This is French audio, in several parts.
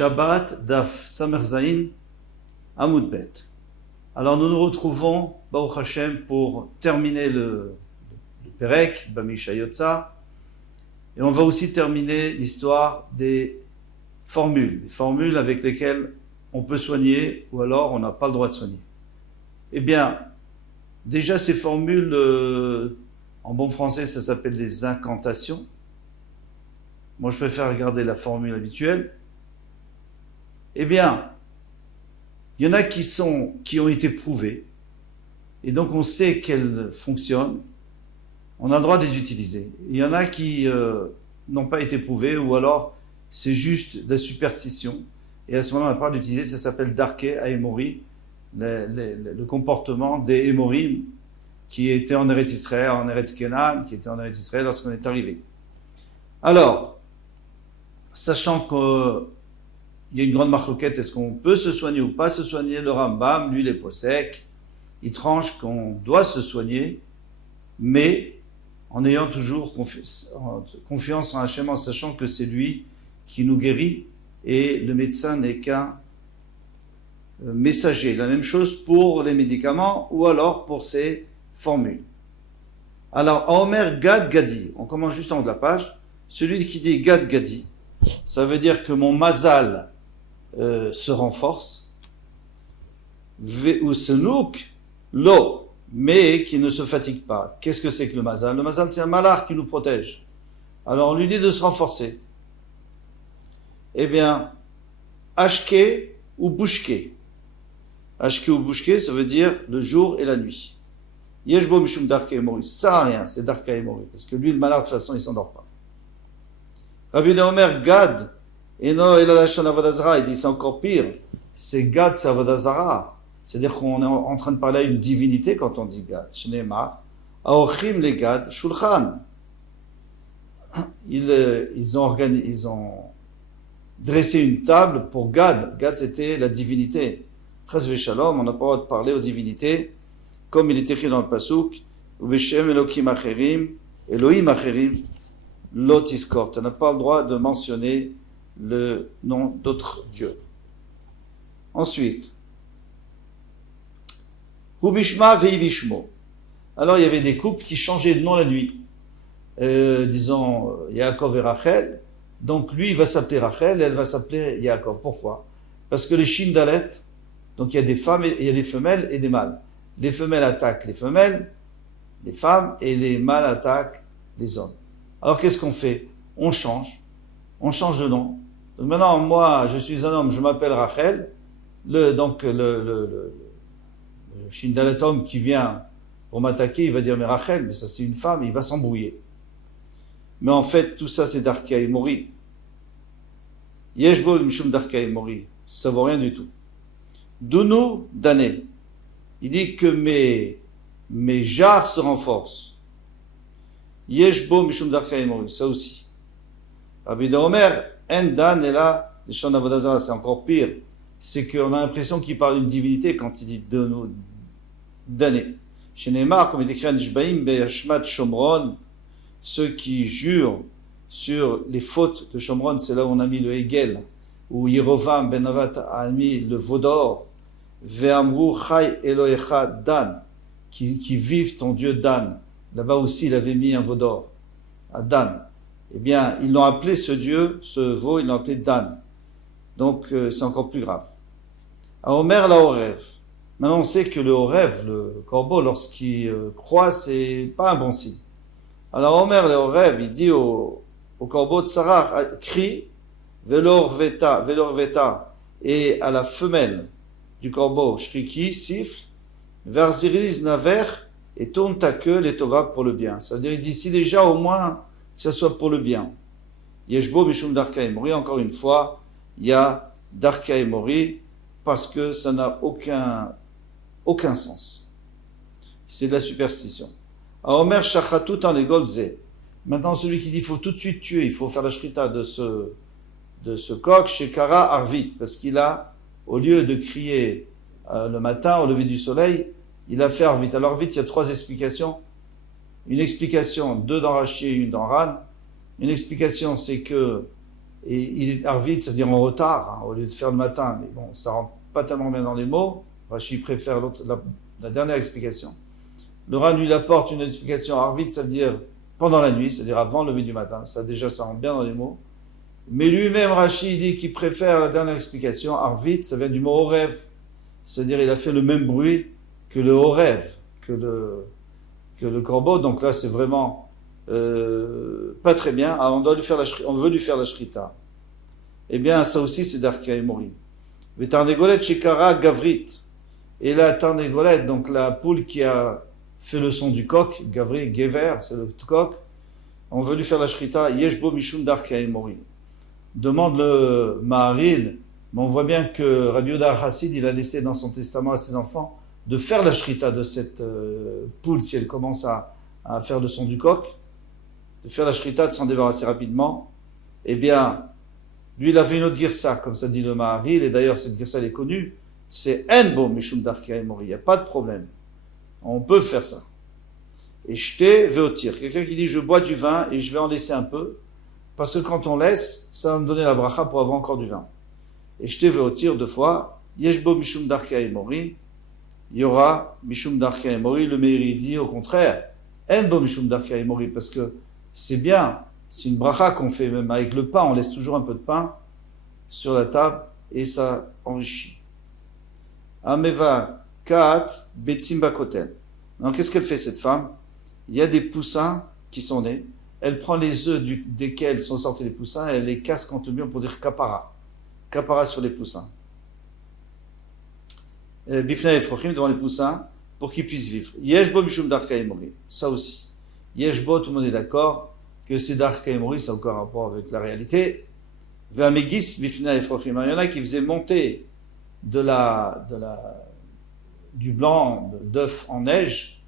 Shabbat Daf Samerzaïn Amoud Bet. Alors nous nous retrouvons, Baruch Hashem, pour terminer le Perek, Bamisha Yotza, et on va aussi terminer l'histoire des formules avec lesquelles on peut soigner ou alors on n'a pas le droit de soigner. Eh bien, déjà ces formules, en bon français ça s'appelle des incantations. Moi je préfère regarder la formule habituelle. Eh bien, il y en a qui ont été prouvées, et donc on sait qu'elles fonctionnent, on a le droit de les utiliser. Il y en a qui n'ont pas été prouvées, ou alors c'est juste de la superstition, et à ce moment-là on n'a pas le droit d'utiliser, ça s'appelle Darkei Haemori, le comportement des Hémorim qui étaient en Eretz Israël, en Eretz Kenan, qui étaient en Eretz Israël lorsqu'on est arrivé. Alors, sachant que il y a une grande marloquette, est-ce qu'on peut se soigner ou pas se soigner? Le Rambam, lui, les possèques, il tranche qu'on doit se soigner, mais en ayant toujours confiance en Hachem, en sachant que c'est lui qui nous guérit, et le médecin n'est qu'un messager. La même chose pour les médicaments, ou alors pour ces formules. Alors, à Omer Gad Gadi, on commence juste en haut de la page, celui qui dit Gad Gadi, ça veut dire que mon mazal se renforce, ou senouk, l'eau, mais qui ne se fatigue pas. Qu'est-ce que c'est que le mazal? Le mazal, c'est un malach qui nous protège. Alors on lui dit de se renforcer. Eh bien, ashke ou bouchke. Ashke ou bouchke, ça veut dire le jour et la nuit. Yeshbo mishum darkei haemori, ça sert à rien, c'est darkei haemori, parce que lui, le malach, de toute façon, il s'endort pas. Rabbi Omer Gad, et non, il a la Shon Avodazara, il dit c'est encore pire, c'est Gad, c'est Avodazara. C'est-à-dire qu'on est en train de parler à une divinité quand on dit Gad. Shneimar, Aochim le Gad, Shulchan. Ils ont dressé une table pour Gad. Gad, c'était la divinité. Chas Shalom, on n'a pas le droit de parler aux divinités, comme il est écrit dans le Pasuk, Ubeshem Elokim Acherim, Elohim Acherim, Lotiskort. On n'a pas le droit de mentionner le nom d'autres dieux. Ensuite, Hubishma Veivishmo. Alors il y avait des couples qui changeaient de nom la nuit. Disons Yaakov et Rachel. Donc lui il va s'appeler Rachel et elle va s'appeler Yaakov. Pourquoi? Parce que les Shin Dalet, donc il y a des femmes, il y a des femelles et des mâles. Les femelles attaquent les femelles, les femmes, et les mâles attaquent les hommes. Alors qu'est-ce qu'on fait? On change de nom. Donc maintenant, moi, je suis un homme, je m'appelle Rachel. Le Shindalet homme qui vient pour m'attaquer, il va dire mais Rachel, mais ça c'est une femme, il va s'embrouiller. Mais en fait, tout ça c'est Darkei Haemori. Yeshbo mishum Darkei Haemori, ça vaut rien du tout. Dunu Dané, il dit que mes jarres se renforcent. Yeshbo mishum Darkei Haemori, ça aussi. Rabbi Omer, En Dan, et là, les Shon Avodazara, c'est encore pire. C'est qu'on a l'impression qu'il parle d'une divinité quand il dit Dané. Chez Neymar, comme il écrit à Nishbaim, Be'ashmat Shomron, ceux qui jurent sur les fautes de Shomron, c'est là où on a mis le Hegel, où Yerovam ben Navat a mis le veau d'or, Ve'amru Chai Elohecha Dan, qui vivent ton Dieu Dan. Là-bas aussi, il avait mis un veau d'or, à Dan. Eh bien, ils l'ont appelé ce Dieu, ce veau, ils l'ont appelé Dan. Donc, c'est encore plus grave. À Omer la Orev. Maintenant, on sait que le Orev, le corbeau, lorsqu'il croit, c'est pas un bon signe. Alors, Omer la Orev, il dit au corbeau de Sarah, crie, velor veta, et à la femelle du corbeau, shriki, siffle, verziriz naver, et tourne ta queue, les tova pour le bien. Ça veut dire, il dit, si déjà, au moins, que ça soit pour le bien. Yeshbo mishum Darkei Haemori, encore une fois, il y a Darkei Haemori, parce que ça n'a aucun sens. C'est de la superstition. A Omer shachatut en egolze. Maintenant, celui qui dit, il faut tout de suite tuer, il faut faire la shrita de ce coq chez Kara Arvit, parce qu'il a, au lieu de crier le matin, au lever du soleil, il a fait Arvit. Alors Arvit, il y a 3 explications. Une explication, 2 dans Rashi et 1 dans Ran. Une explication, c'est que Et il est arvit, c'est-à-dire en retard, hein, au lieu de faire le matin. Mais bon, ça rentre pas tellement bien dans les mots. Rashi préfère la dernière explication. Le Ran lui apporte une explication arvit, ça veut dire pendant la nuit, c'est-à-dire avant le lever du matin. Ça déjà, ça rentre bien dans les mots. Mais lui-même, Rashi dit qu'il préfère la dernière explication. Arvit, ça vient du mot Orev. C'est-à-dire, il a fait le même bruit que le Orev, que le corbeau. Donc là, c'est vraiment pas très bien. Alors, on veut lui faire la shrita. Eh bien, ça aussi, c'est d'Arkia Mori. Vetarnegolet Shekara Gavrit. Et la Tarnegolet, donc la poule qui a fait le son du coq, Gavri, Gever, c'est le coq. On veut lui faire la shrita. Yeshbo Mishum d'Arkia Mori. Demande le Maharil, mais on voit bien que Rabbi Yehuda Chassid, il a laissé dans son testament à ses enfants de faire la shrita de cette poule si elle commence à faire le son du coq, de faire la shrita, de s'en débarrasser rapidement. Eh bien, lui, il avait une autre girsa, comme ça dit le Maharil, et d'ailleurs cette girsa elle est connue, c'est Enbo Mishum Darkei Mori, il n'y a pas de problème. On peut faire ça. Et jeter veotir. Quelqu'un qui dit je bois du vin et je vais en laisser un peu, parce que quand on laisse, ça va me donner la bracha pour avoir encore du vin. Et je te veux au tir 2 fois. Yeshbo Mishum Darkei Mori. Il y aura Mishum Darkei Mori. Le Meiri dit au contraire. Enbo Mishum Darkei Mori. Parce que c'est bien. C'est une bracha qu'on fait même avec le pain. On laisse toujours un peu de pain sur la table et ça enrichit. Ameva Kaat Betzim Bakotel. Donc qu'est-ce qu'elle fait cette femme? Il y a des poussins qui sont nés. Elle prend les œufs desquels sont sortis les poussins et elle les casse contre le mur pour dire kapara. Kapara sur les poussins. Bifna et Frochim devant les poussins pour qu'ils puissent vivre. Yeshbo Mishum Darkei Mori. Ça aussi. Yeshbo, tout le monde est d'accord que c'est Darkei Mori, ça a aucun rapport avec la réalité. Ve'amegis Bifna et Frochim. Il y en a qui faisaient monter du blanc d'œuf en neige,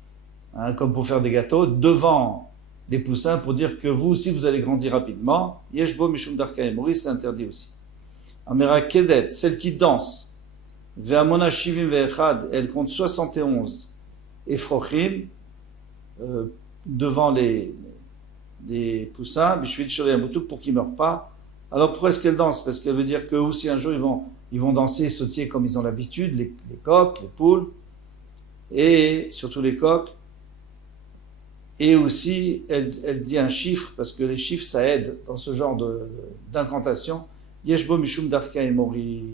hein, comme pour faire des gâteaux, devant les poussins pour dire que vous aussi vous allez grandir rapidement. Yeshbo Mishum Darkei Mori, c'est interdit aussi. Amera Kedet, celle qui danse. Ve'amona Shivim Ve'echad, elle compte 71 Efrochim devant les poussins, Bishvil Shorei Amutuk, pour qu'ils ne meurent pas. Alors pourquoi est-ce qu'elle danse? Parce qu'elle veut dire que aussi un jour ils vont danser et sautiller comme ils ont l'habitude, les coqs, les poules, et surtout les coqs. Et aussi, elle dit un chiffre, parce que les chiffres, ça aide dans ce genre d'incantation. Yeshbo Mishum Darkei Mori.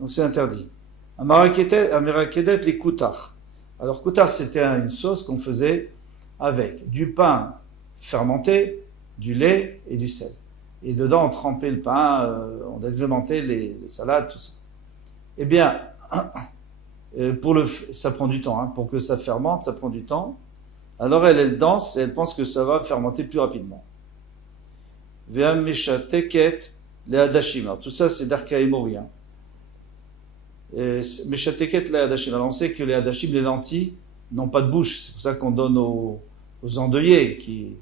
Donc c'est interdit. Amerakedet les koutars. Alors koutars, c'était une sauce qu'on faisait avec du pain fermenté, du lait et du sel. Et dedans, on trempait le pain, on agrémentait les salades, tout ça. Eh bien, ça prend du temps, hein, pour que ça fermente, ça prend du temps. Alors elle danse et elle pense que ça va fermenter plus rapidement. Ve'amesha teket le hadashim. Alors tout ça c'est Darkei Mori. Mesha teket le hadashim. Alors on sait que les hadashim, les lentilles, n'ont pas de bouche. C'est pour ça qu'on donne aux endeuillés qui.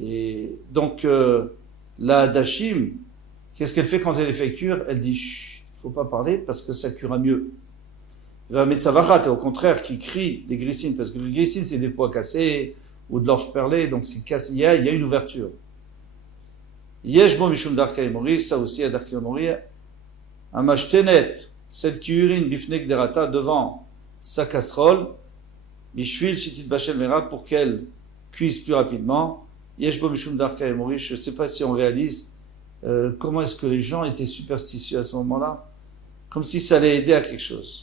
Et donc la hadashim, qu'est-ce qu'elle fait quand elle est fait cuire? Elle dit chut, faut pas parler parce que ça cuira mieux. Et au contraire, qui crie les grissines, parce que les grissines, c'est des pois cassés ou de l'orge perlée, donc c'est cassé, il y a une ouverture. Yeshbo Mishum Darkei Mori, ça aussi à Darkei Mori, Amashtenet, celle qui urine bifnek derata devant sa casserole, Bishvil Shitit Bashel Mera, pour qu'elle cuise plus rapidement. Yeshbo Mishum Darkei Mori, je ne sais pas si on réalise comment est-ce que les gens étaient superstitieux à ce moment-là, comme si ça allait aider à quelque chose.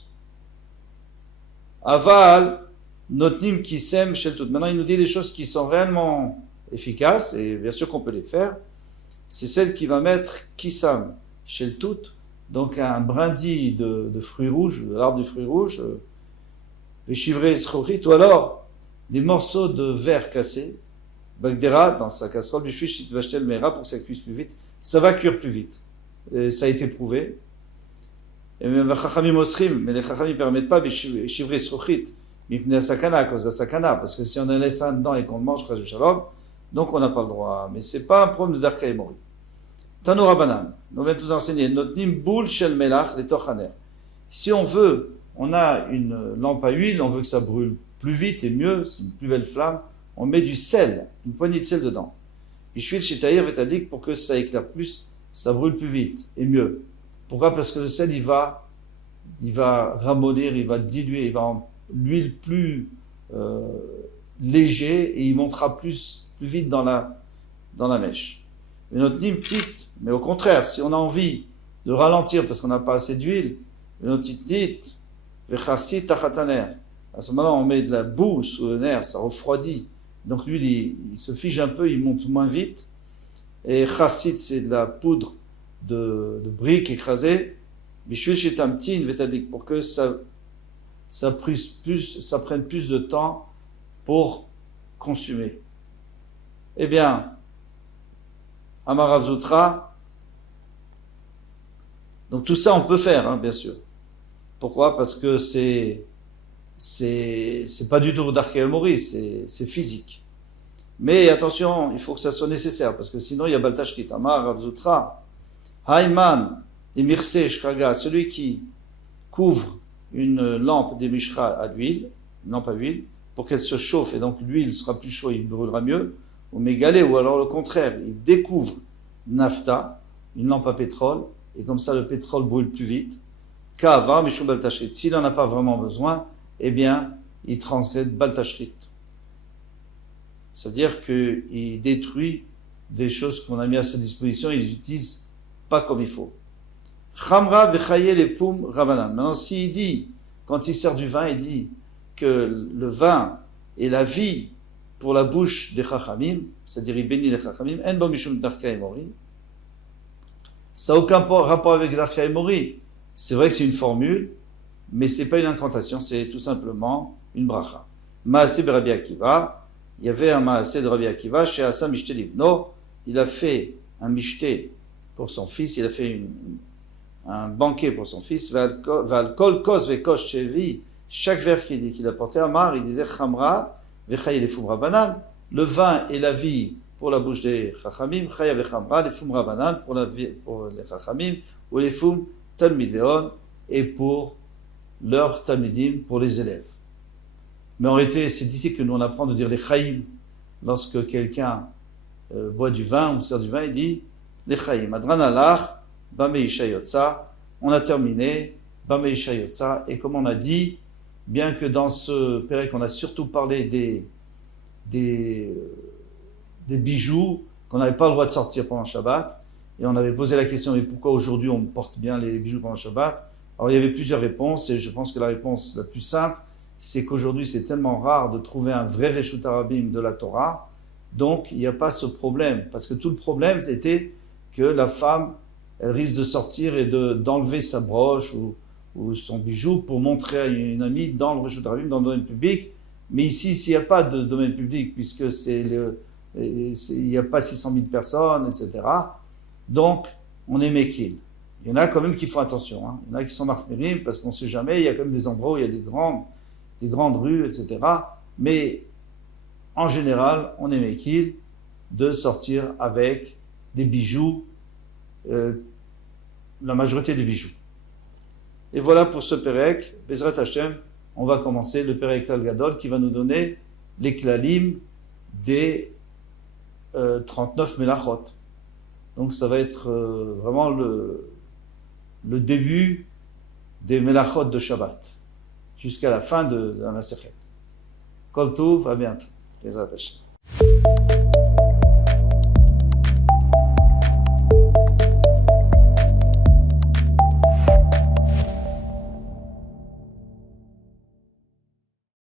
Aval, notnim qui sème chez tout. Maintenant, il nous dit des choses qui sont réellement efficaces, et bien sûr qu'on peut les faire. C'est celle qui va mettre kisam chez le tout, donc un brindis de fruits rouges, de l'arbre du fruit rouge, les chivrés srochit, ou alors des morceaux de verre cassé, bagdera dans sa casserole, du shvishit vashtel mera pour que ça cuise plus vite. Ça va cuire plus vite. Et ça a été prouvé. Et même les chachamim osrim, mais les chachamim ne permettent pas chivré srochit, mipnei sakana, à cause de la sakana, parce que si on en laisse un dedans et qu'on le mange, chas shalom, donc on n'a pas le droit. Mais c'est pas un problème de Darkei Mori. Tano Rabanan, nous venons tous enseigner, notnim boul shel melach les tochaner. Si on veut, on a une lampe à huile, on veut que ça brûle plus vite et mieux, c'est une plus belle flamme, on met du sel, une poignée de sel dedans. Bishvil shetaïr vetadik, pour que ça éclaire plus, ça brûle plus vite et mieux. Pourquoi? Parce que le sel, il va ramollir, il va diluer, il va rendre l'huile plus léger et il montera plus vite dans la mèche. Une autre petite, mais au contraire, si on a envie de ralentir parce qu'on n'a pas assez d'huile, une autre petite, vecharsi tachataner. À ce moment-là, on met de la boue sous le nerf, ça refroidit. Donc l'huile, il se fige un peu, il monte moins vite. Et charsit, c'est de la poudre de briques écrasées. Bishvil shetamtin vetadik, pour que ça prenne plus de temps pour consumer. Eh bien, Amarav Zutra, donc tout ça on peut faire, bien sûr. Pourquoi? Parce que c'est pas du tout d'archéomorie, c'est physique. Mais attention, il faut que ça soit nécessaire, parce que sinon il y a Baltashkit. Amarav Zutra, Hayman, des Mirse Shraga, celui qui couvre une lampe des Mishra à l'huile, une lampe à huile, pour qu'elle se chauffe et donc l'huile sera plus chaude, il brûlera mieux, ou mégalé, ou alors le contraire, il découvre nafta, une lampe à pétrole, et comme ça le pétrole brûle plus vite. Kava, Mishum Baltashrit. S'il n'en a pas vraiment besoin, eh bien, il transgresse Baltashrit. C'est-à-dire qu'il détruit des choses qu'on a mis à sa disposition, il les utilise pas comme il faut. Khamra v'chaye les poum rabanan. Maintenant, s'il dit, quand il sert du vin, il dit que le vin est la vie pour la bouche des chachamim, c'est-à-dire il bénit les chachamim, en bo mishum darka emori. Ça n'a aucun rapport avec darka emori. C'est vrai que c'est une formule, mais c'est pas une incantation, c'est tout simplement une bracha. Maaseh de Rabbi Akiva, il y avait un maaseh de Rabbi Akiva chez Asa Mishte Livno, il a fait un mishte pour son fils, il a fait un banquet pour son fils, Val kol kos vekosh chevi, chaque verre qu'il apportait à Amar, il disait Chamra, Vechaye les fum rabanan, le vin est la vie pour la bouche des chachamim, Chaya vechamra, les fum rabanan pour les chachamim, ou les fum talmideon, et pour leurs talmidim, pour les élèves. Mais en réalité, c'est d'ici que nous on apprend de dire les chayim. Lorsque quelqu'un boit du vin ou sert du vin, il dit les chayim. Adran alach, bameisha yotza, on a terminé, bameisha yotza, et comme on a dit, bien que dans ce pérec, on a surtout parlé des bijoux qu'on n'avait pas le droit de sortir pendant Shabbat, et on avait posé la question, mais pourquoi aujourd'hui on porte bien les bijoux pendant Shabbat? Alors il y avait plusieurs réponses, et je pense que la réponse la plus simple, c'est qu'aujourd'hui c'est tellement rare de trouver un vrai Reshut Harabim de la Torah, donc il n'y a pas ce problème, parce que tout le problème c'était que la femme, elle risque de sortir et d'enlever sa broche ou son bijou pour montrer à une amie dans le Reshut Harabim, dans le domaine public. Mais ici, s'il n'y a pas de domaine public, puisque il n'y a pas 600 000 personnes, etc., donc on est Mekil. Il y en a quand même qui font attention, hein. Il y en a qui sont marmirim, parce qu'on ne sait jamais, il y a quand même des endroits où il y a des grandes rues, etc. Mais en général, on est Mekil de sortir avec des bijoux, la majorité des bijoux. Et voilà pour ce Perek, Bezrat Hashem, on va commencer le Perek Klal Gadol qui va nous donner les Klalim des 39 Melachot. Donc ça va être vraiment le début des Melachot de Shabbat, jusqu'à la fin de la Masechet. Kol Tov, à bientôt. Bezrat Hashem.